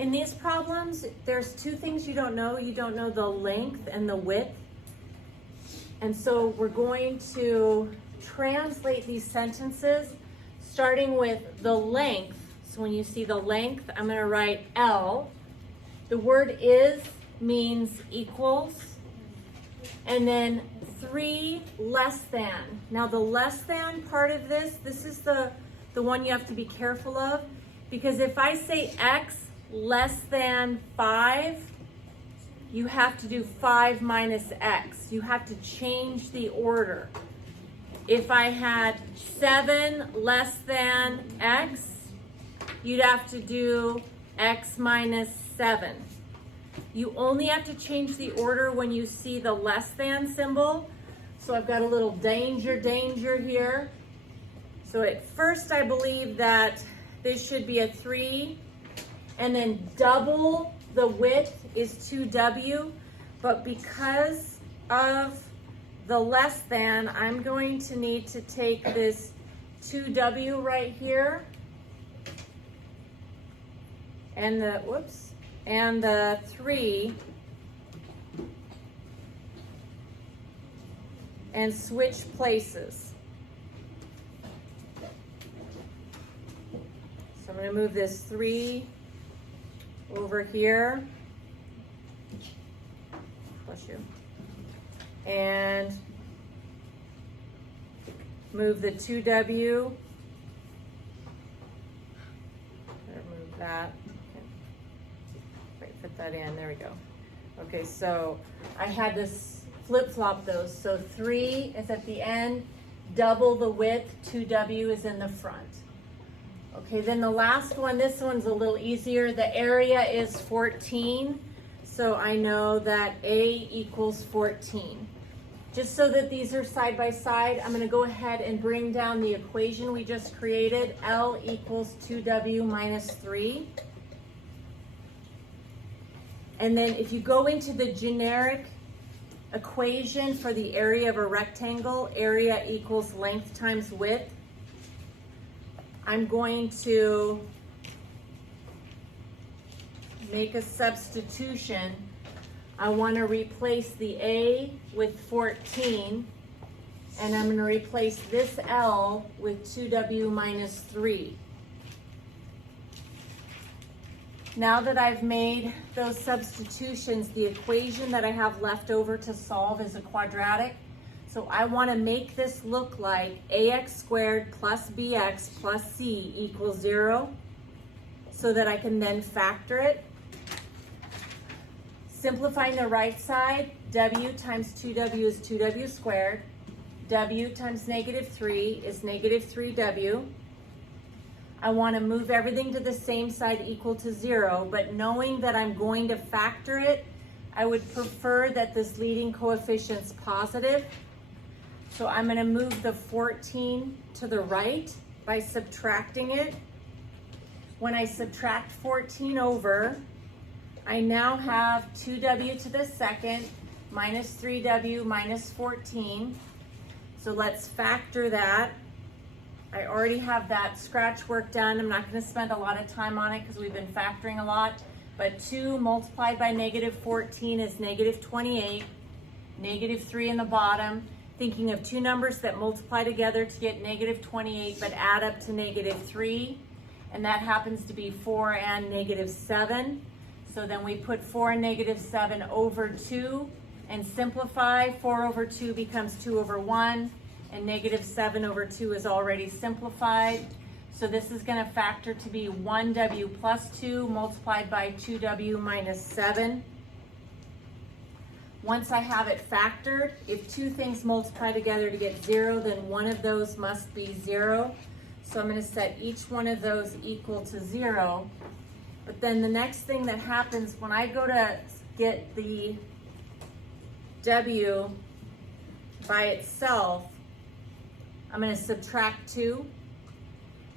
In these problems, there's two things you don't know. You don't know the length and the width. And so we're going to translate these sentences starting with the length. So when you see the length, I'm going to write L. The word is means equals. And then 3 less than. Now the less than part of this is the one you have to be careful of, because if I say x less than 5, you have to do 5 minus x. You have to change the order. If I had 7 less than x, you'd have to do x minus 7. You only have to change the order when you see the less than symbol. So I've got a little danger here. So at first I believe that this should be a 3, and then double the width is 2w, but because of the less than, I'm going to need to take this 2w right here and the 3 and switch places. So I'm going to move this 3 over here. Bless you. And move the 2w. Move that. Okay. Right, fit that in. There we go. Okay, so I had this flip-flop those. So 3 is at the end, double the width, 2w is in the front. Okay, then the last one, this one's a little easier. The area is 14, so I know that A equals 14. Just so that these are side by side, I'm going to go ahead and bring down the equation we just created. L equals 2w minus 3. And then if you go into the generic equation for the area of a rectangle, area equals length times width, I'm going to make a substitution. I want to replace the A with 14, and I'm going to replace this L with 2w minus 3. Now that I've made those substitutions, the equation that I have left over to solve is a quadratic. So I want to make this look like ax squared plus bx plus c equals 0, so that I can then factor it. Simplifying the right side, w times 2w is 2w squared. W times negative 3 is negative 3w. I want to move everything to the same side equal to 0, but knowing that I'm going to factor it, I would prefer that this leading coefficient's positive. So I'm going to move the 14 to the right by subtracting it. When I subtract 14 over, I now have 2w to the second minus 3w minus 14. So let's factor that. I already have that scratch work done. I'm not going to spend a lot of time on it because we've been factoring a lot. But 2 multiplied by negative 14 is negative 28. Negative 3 in the bottom. Thinking of two numbers that multiply together to get negative 28 but add up to negative 3. And that happens to be 4 and negative 7. So then we put 4 and negative 7 over 2 and simplify. 4 over 2 becomes 2 over 1. And negative 7 over 2 is already simplified. So this is going to factor to be 1w plus 2 multiplied by 2w minus 7. Once I have it factored, if two things multiply together to get 0, then one of those must be 0. So I'm going to set each one of those equal to 0. But then the next thing that happens when I go to get the w by itself, I'm going to subtract 2.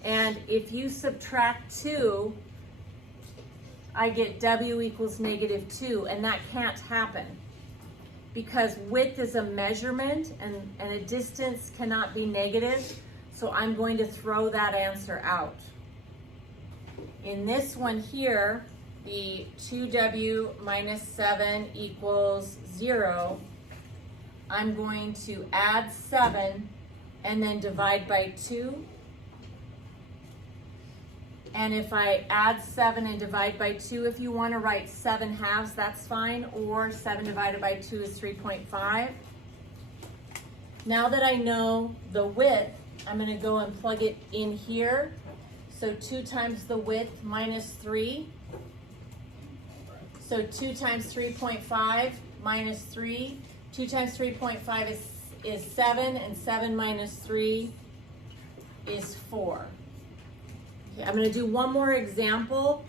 And if you subtract 2, I get w equals negative 2, and that can't happen because width is a measurement and a distance cannot be negative. So I'm going to throw that answer out. In this one here, the 2w minus 7 equals 0, I'm going to add 7 and then divide by 2. And if I add 7 and divide by 2, if you want to write 7 halves, that's fine, or 7 divided by 2 is 3.5. Now that I know the width, I'm going to go and plug it in here. So 2 times the width minus 3. So 2 times 3.5 minus 3. 2 times 3.5 is 7, and 7 minus 3 is 4. Okay, I'm going to do one more example,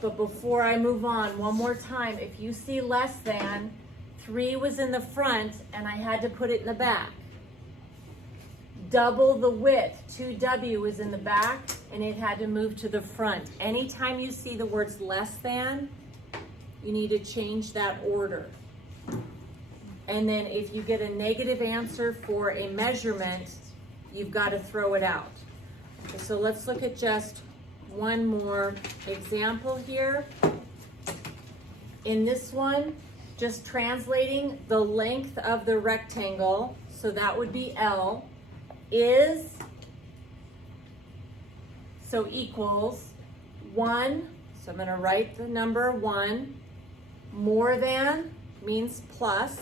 but before I move on, one more time, if you see less than, 3 was in the front and I had to put it in the back. Double the width, 2w was in the back and it had to move to the front. Anytime you see the words less than, you need to change that order. And then if you get a negative answer for a measurement, you've got to throw it out. Okay, so let's look at just one more example here. In this one, just translating the length of the rectangle, so that would be L, is, so equals 1, so I'm going to write the number 1, more than means plus,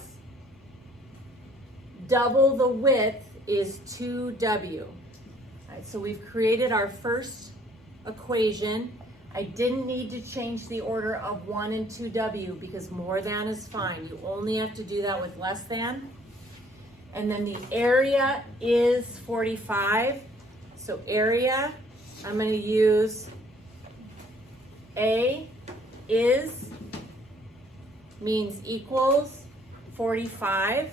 double the width is 2w. All right, so we've created our first equation. I didn't need to change the order of 1 and 2w because more than is fine. You only have to do that with less than. And then the area is 45. So area, I'm going to use A is means equals 45.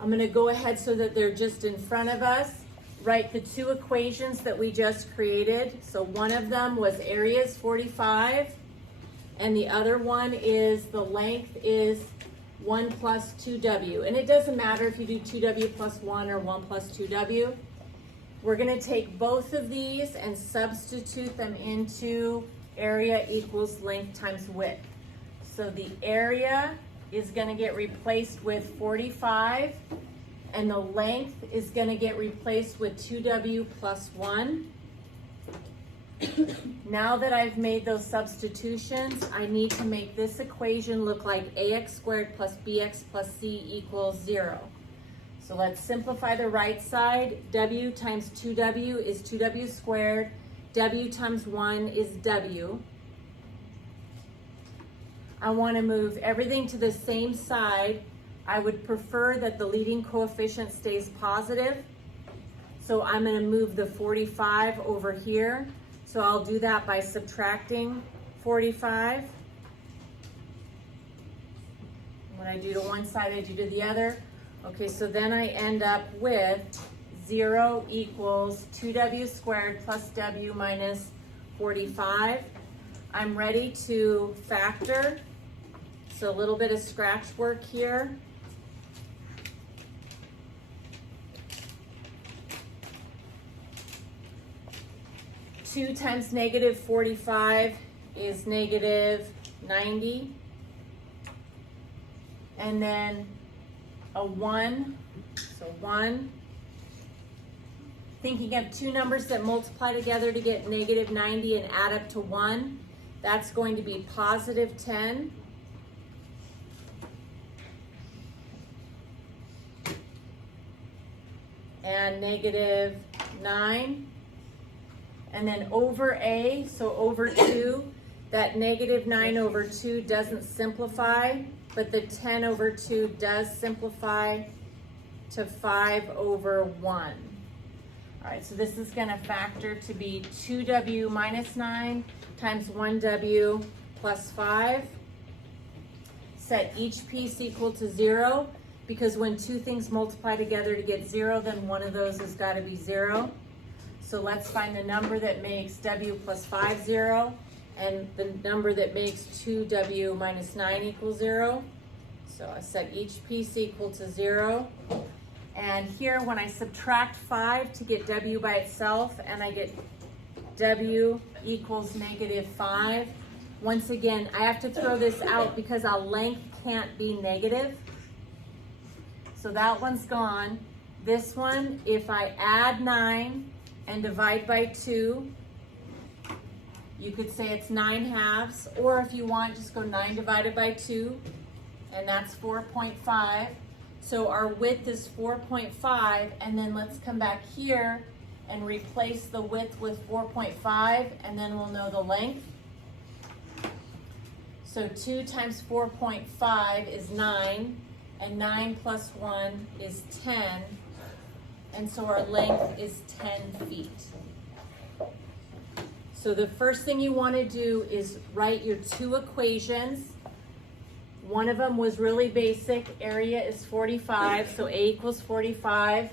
I'm going to go ahead so that they're just in front of us. Write the two equations that we just created. So one of them was area is 45, and the other one is the length is 1 plus 2w. And it doesn't matter if you do 2w plus 1 or 1 plus 2w. We're going to take both of these and substitute them into area equals length times width. So the area is going to get replaced with 45. And the length is going to get replaced with 2w plus 1. Now that I've made those substitutions, I need to make this equation look like ax squared plus bx plus c equals 0. So let's simplify the right side. W times 2w is 2w squared. W times 1 is w. I want to move everything to the same side. I would prefer that the leading coefficient stays positive. So I'm going to move the 45 over here. So I'll do that by subtracting 45. When I do to one side, I do to the other. Okay, so then I end up with 0 equals 2w squared plus w minus 45. I'm ready to factor. So a little bit of scratch work here. 2 times negative 45 is negative 90. And then a 1, so 1. Thinking of two numbers that multiply together to get negative 90 and add up to 1, that's going to be positive 10. And negative 9. And then over A, so over 2, that negative 9 over 2 doesn't simplify, but the 10 over 2 does simplify to 5 over 1. All right, so this is going to factor to be 2w minus 9 times 1w plus 5. Set each piece equal to 0, because when two things multiply together to get 0, then one of those has got to be 0. So let's find the number that makes w plus 5 0, and the number that makes 2w minus 9 equals 0. So I set each piece equal to 0. And here when I subtract 5 to get w by itself, and I get W equals -5. Once again, I have to throw this out because our length can't be negative. So that one's gone. This one, if I add 9 and divide by 2, you could say it's 9/2, or if you want, just go 9 divided by 2, and that's 4.5. So our width is 4.5, and then let's come back here and replace the width with 4.5, and then we'll know the length. So 2 times 4.5 is 9, and 9 plus 1 is 10, and so our length is 10 feet. So the first thing you want to do is write your two equations. One of them was really basic. Area is 45, so A equals 45.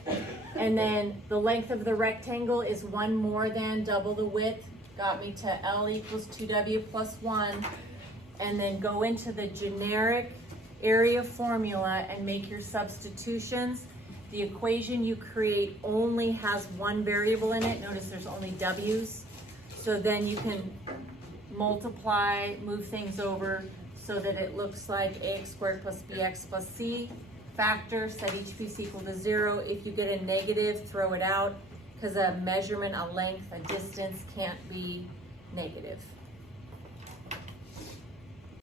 And then the length of the rectangle is 1 more than double the width. Got me to L equals 2W plus 1. And then go into the generic area formula and make your substitutions. The equation you create only has one variable in it. Notice there's only W's. So then you can multiply, move things over so that it looks like ax squared plus bx plus c. Factor, set each piece equal to 0. If you get a negative, throw it out, because a measurement, a length, a distance can't be negative.